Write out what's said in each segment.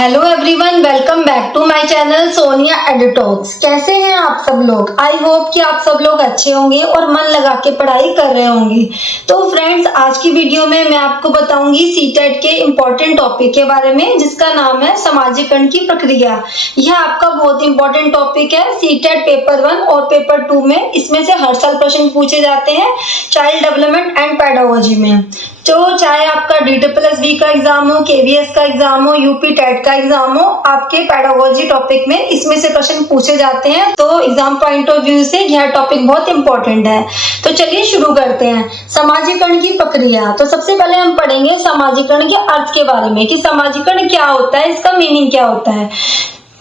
Hello everyone, welcome back to my channel Sonia एडिटॉक्स। कैसे हैं आप सब लोग? आई होप कि आप सब लोग अच्छे होंगे और मन लगा के पढ़ाई कर रहे होंगे। तो फ्रेंड्स, आज की वीडियो में मैं आपको बताऊंगी सीटेट के इम्पोर्टेंट टॉपिक के बारे में, जिसका नाम है समाजीकरण की प्रक्रिया। यह आपका बहुत इंपॉर्टेंट टॉपिक है। सीटेट पेपर 1 और पेपर 2 में इसमें से हर साल प्रश्न पूछे जाते हैं चाइल्ड डेवलपमेंट एंड पेडागोजी में। तो चाहे आपका DSSB का एग्जाम हो, KVS का एग्जाम हो, यूपी टेट का एग्जाम हो, आपके पेडागोजी टॉपिक में इसमें से प्रश्न पूछे जाते हैं। तो एग्जाम पॉइंट ऑफ व्यू से यह टॉपिक बहुत इंपॉर्टेंट है। तो चलिए शुरू करते हैं। समाजीकरण की प्रक्रिया। तो सबसे पहले हम पढ़ेंगे समाजीकरण के अर्थ के बारे में कि समाजीकरण क्या होता है, इसका मीनिंग क्या होता है।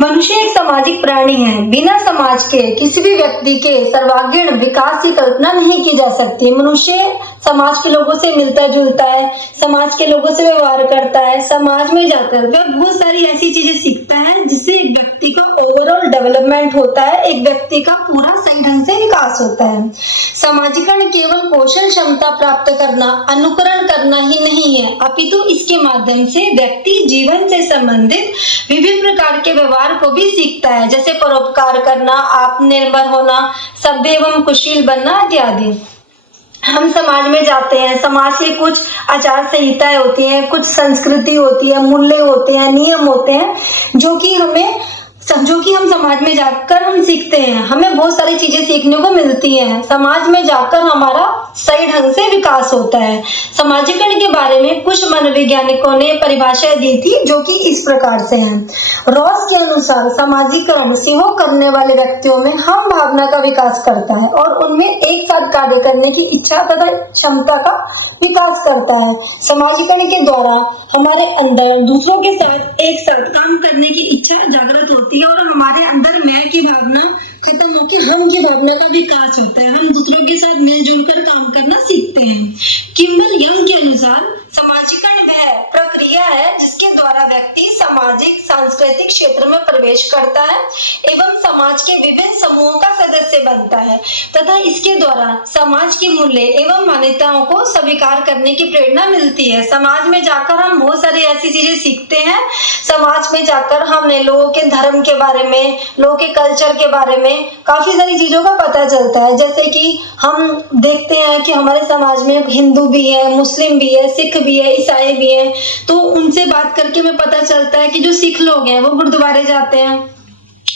मनुष्य एक सामाजिक प्राणी है। बिना समाज के किसी भी व्यक्ति के सर्वांगीण विकास की कल्पना नहीं की जा सकती। मनुष्य समाज के लोगों से मिलता जुलता है, समाज के लोगों से व्यवहार करता है। समाज में जाकर वह बहुत सारी ऐसी चीजें सीखता है जिससे एक व्यक्ति का ओवरऑल डेवलपमेंट होता है, एक व्यक्ति का पूरा सही ढंग से विकास होता है। समाजीकरण केवल कौशल क्षमता प्राप्त करना, अनुकरण करना ही नहीं है, अपितु इसके माध्यम से व्यक्ति जीवन से संबंधित विभिन्न प्रकार के व्यवहार को भी सीखता है, जैसे परोपकार करना, आत्मनिर्भर होना, सभ्य एवं कुशील बनना इत्यादि। हम समाज में जाते हैं, समाज के कुछ आचार संहिताएं होती हैं, कुछ संस्कृति होती है, मूल्य होते हैं, नियम होते हैं जो कि हम समाज में जाकर हम सीखते हैं। हमें बहुत सारी चीजें सीखने को मिलती हैं। समाज में जाकर हमारा सही ढंग से विकास होता है। समाजीकरण के बारे में कुछ मनोवैज्ञानिकों ने परिभाषा दी थी जो कि इस प्रकार से है। रॉस के अनुसार समाजीकरण सेहो करने वाले व्यक्तियों में हम भावना का विकास करता है और उनमें एक साथ कार्य करने की इच्छा तथा क्षमता का विकास करता है। समाजीकरण के द्वारा हमारे अंदर दूसरों के साथ एक साथ काम करने की इच्छा जागृत होती है और हमारे अंदर मैं की भावना खत्म होकर हम की भावना का विकास होता है। हम दूसरों के साथ मिलजुल कर काम करना सीखते हैं। किम्बल यंग के अनुसार समाजीकरण वह प्रक्रिया है जिसके द्वारा व्यक्ति सामाजिक सांस्कृतिक क्षेत्र में प्रवेश करता है एवं समाज के विभिन्न समूहों का सदस्य बनता है तथा इसके द्वारा समाज के मूल्य एवं मान्यताओं को स्वीकार करने की प्रेरणा मिलती है। समाज में जाकर हम बहुत सारी ऐसी चीजें सीखते हैं। समाज में जाकर हमने लोगों के धर्म के बारे में, लोगों के कल्चर के बारे में काफी सारी चीजों का पता चलता है। जैसे कि हम देखते हैं कि हमारे समाज में हिंदू भी है, मुस्लिम भी है, सिख भी है, ईसाई भी है। तो उनसे बात करके हमें पता चलता है कि जो सिख लोग हैं वो गुरुद्वारे जाते हैं,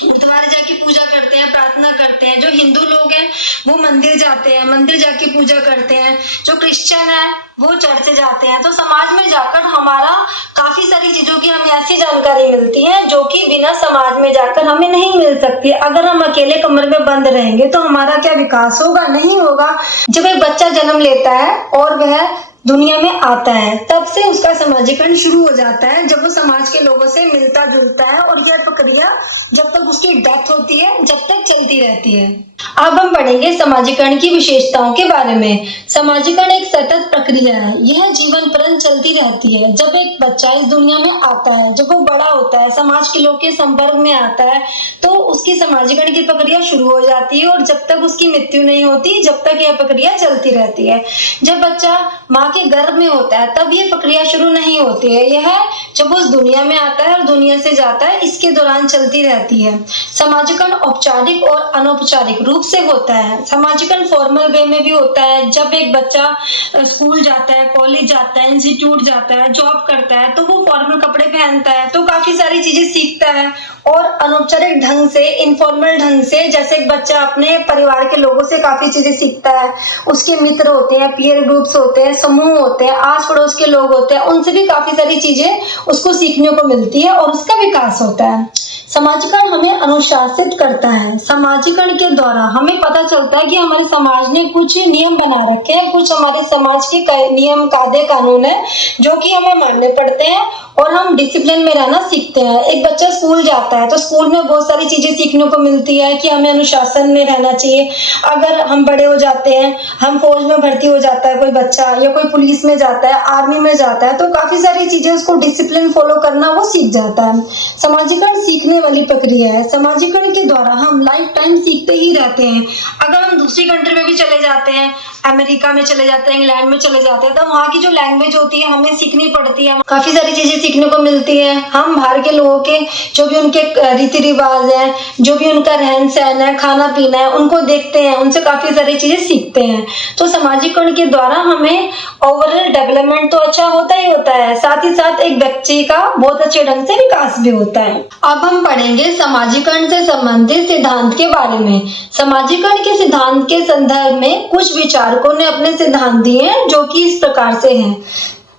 गुरुद्वारे जाके पूजा करते हैं, प्रार्थना करते हैं। जो हिंदू लोग हैं वो मंदिर जाते हैं, मंदिर जाके पूजा करते हैं। जो क्रिश्चियन है वो चर्च जाते हैं। तो समाज में जाकर हमारा काफी सारी चीजों की हमें ऐसी जानकारी मिलती है जो कि बिना समाज में जाकर हमें नहीं मिल सकती। अगर हम अकेले कमरे में बंद रहेंगे तो हमारा क्या विकास होगा? नहीं होगा। जब एक बच्चा जन्म लेता है और वह दुनिया में आता है तब से उसका समाजीकरण शुरू हो जाता है, जब वो समाज के लोगों से मिलता जुलता है और यह प्रक्रिया जब तक उसकी डेथ होती है जब तक चलती रहती है। अब हम पढ़ेंगे समाजीकरण की विशेषताओं के बारे में। समाजीकरण एक सतत प्रक्रिया है, यह जीवन पर्यंत चलती रहती है। जब एक बच्चा इस दुनिया में आता है, जब वो बड़ा होता है, समाज के लोग के संपर्क में आता है, तो उसकी समाजीकरण की प्रक्रिया शुरू हो जाती है और जब तक उसकी मृत्यु नहीं होती जब तक यह प्रक्रिया चलती रहती है। जब बच्चा माँ के गर्भ में होता है तब यह प्रक्रिया शुरू नहीं होती है। यह जब वो उस दुनिया में आता है और दुनिया से जाता है, इसके दौरान चलती रहती है। समाजीकरण औपचारिक और अनौपचारिक रूप से होता है। समाजीकरण फॉर्मल वे में भी होता है। जब एक बच्चा स्कूल जाता है, कॉलेज जाता है, इंस्टीट्यूट जाता है, जॉब करता है तो वो फॉर्मल कपड़े पहनता है, तो काफी सारी चीजें सीखता है। और अनौपचारिक ढंग से, इनफॉर्मल ढंग से, जैसे एक बच्चा अपने परिवार के लोगों से काफी चीजें सीखता है। उसके मित्र होते हैं, पीयर ग्रुप्स होते हैं, समूह होते हैं, आस पड़ोस के लोग होते हैं, उनसे भी काफी सारी चीजें उसको सीखने को मिलती है और उसका विकास होता है। समाजीकरण हमें अनुशासित करता है। समाजीकरण के द्वारा हमें पता चलता है कि हमारे समाज ने कुछ नियम बना रखे हैं, कुछ हमारे समाज के नियम कायदे कानून है जो कि हमें मानने पड़ते हैं और हम डिसिप्लिन में रहना सीखते हैं। एक बच्चा स्कूल जाता है तो स्कूल में बहुत सारी चीजें सीखने को मिलती है कि हमें अनुशासन में रहना चाहिए। अगर हम बड़े हो जाते हैं, हम फौज में भर्ती हो जाता है कोई बच्चा, या कोई पुलिस में जाता है, आर्मी में जाता है, तो काफी सारी चीजें उसको डिसिप्लिन फॉलो करना वो सीख जाता है। समाजीकरण सीखने वाली प्रक्रिया है। समाजीकरण के द्वारा हम लाइफ टाइम सीखते ही रहते हैं। अगर हम दूसरी कंट्री में भी चले जाते हैं, अमेरिका में चले जाते हैं, इंग्लैंड में चले जाते हैं, तो वहाँ की जो लैंग्वेज होती है हमें सीखनी पड़ती है। काफी सारी चीजें सीखने को मिलती है। हम बाहर के लोगों के जो भी उनके रीति रिवाज है, जो भी उनका रहन सहन है, खाना पीना है, उनको देखते हैं, उनसे काफी सारी चीजें सीखते हैं। तो सामाजिकरण के द्वारा हमें ओवरऑल डेवलपमेंट तो अच्छा होता ही होता है, साथ ही साथ एक बच्चे का बहुत अच्छे ढंग से विकास भी होता है। अब हम पढ़ेंगे सामाजिकरण से संबंधित सिद्धांत के बारे में। सामाजिकरण के सिद्धांत के संदर्भ में कुछ विचारकों ने अपने सिद्धांत दिए हैं, जो कि इस प्रकार से हैं।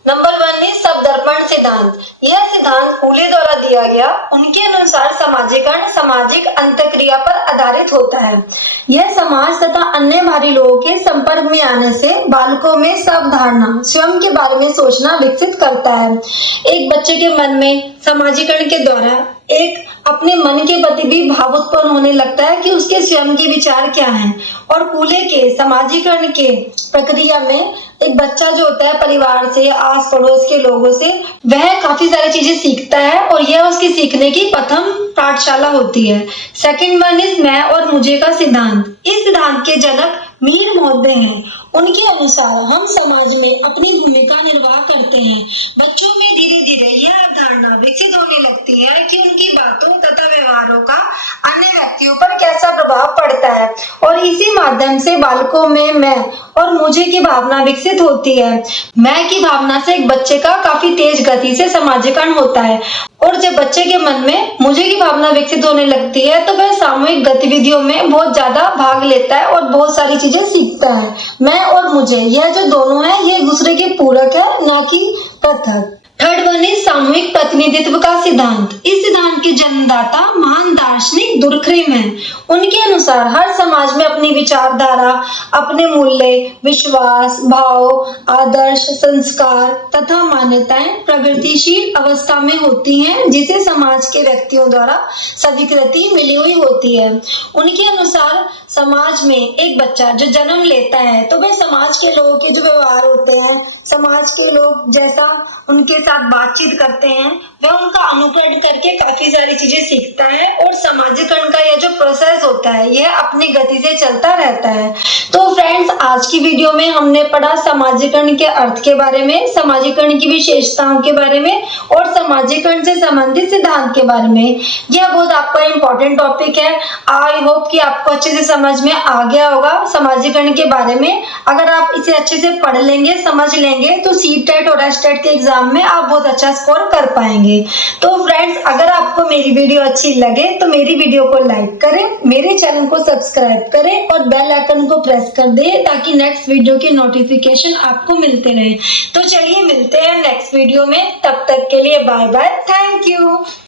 नंबर 1 है सबदर्पण सिद्धांत। यह सिद्धांत फूले द्वारा दिया गया। उनके अनुसार सामाजिकरण सामाजिक अंतःक्रिया पर आधारित होता है। यह समाज तथा अन्य बाहरी लोगों के संपर्क में आने से बालकों में सावधारणा, स्वयं के बारे में सोचना विकसित करता है। एक बच्चे के मन में सामाजिकरण के द्वारा एक अपने मन के प्रति भी भाव उत्पन्न होने लगता है कि उसके स्वयं के विचार क्या हैं। और फूले के सामाजिकरण के प्रक्रिया में एक बच्चा जो होता है परिवार से, आस पड़ोस के लोगों से, वह काफी सारी चीजें सीखता है और यह उसकी सीखने की प्रथम पाठशाला होती है। सेकंड वन इज मैं और मुझे का सिद्धांत। इस सिद्धांत के जनक मीर महोदय हैं। उनके अनुसार हम समाज में अपनी भूमिका निर्वाह करते हैं। बच्चों में धीरे धीरे यह अवधारणा विकसित होने लगती है कि उनकी बातों तथा व्यवहारों का अन्य व्यक्तियों पर कैसा प्रभाव पड़ता है, और इसी माध्यम से बालकों में मैं और मुझे की भावना विकसित होती है। मैं की भावना से एक बच्चे का काफी तेज गति से समाजीकरण होता है, और जब बच्चे के मन में मुझे की भावना विकसित होने लगती है तो वह सामूहिक गतिविधियों में बहुत ज्यादा भाग लेता है और बहुत सारी चीजें सीखता है। मैं और मुझे, यह जो दोनों है, ये एक दूसरे के पूरक है, न कि पृथक। थर्ड वन है सामूहिक प्रतिनिधित्व का सिद्धांत। इस सिद्धांत के जन्मदाता महान दार्शनिक दुर्खिम हैं। उनके अनुसार हर समाज में अपनी विचारधारा, अपने मूल्य, विश्वास, भाव, आदर्श, संस्कार तथा मान्यताएं प्रगतिशील अवस्था में होती हैं, जिसे समाज के व्यक्तियों द्वारा स्वीकृति मिली हुई होती है। उनके अनुसार समाज में एक बच्चा जो जन्म लेता है तो वह समाज के लोगों के जो व्यवहार होते हैं, समाज के लोग जैसा उनके साथ बातचीत करते हैं, वह उनका अनुकरण करके काफी सारी चीजें सीखता है। और सामाजिकरण का यह जो प्रोसेस होता है यह अपनी गति से चलता रहता है। तो फ्रेंड्स, आज की वीडियो में हमने पढ़ा सामाजिकरण के अर्थ के बारे में, सामाजिकरण की विशेषताओं के बारे में और सामाजिकरण से संबंधित सिद्धांत के बारे में। यह बहुत आपका इम्पोर्टेंट टॉपिक है। आई होप कि आपको अच्छे से समझ में आ गया होगा सामाजिकरण के बारे में। अगर आप इसे अच्छे से पढ़ लेंगे, समझ लेंगे, तो सीटेट और एस्टेट के एग्जाम में आप बहुत अच्छा स्कोर कर पाएंगे। तो फ्रेंड्स, अगर आपको मेरी वीडियो अच्छी लगे तो मेरी वीडियो को लाइक करें, मेरे चैनल को सब्सक्राइब करें और बेल आइकन को प्रेस कर दें ताकि नेक्स्ट वीडियो की नोटिफिकेशन आपको मिलते रहे। तो चलिए मिलते हैं नेक्स्ट वीडियो में, तब तक के लिए बाय बाय, थैंक यू।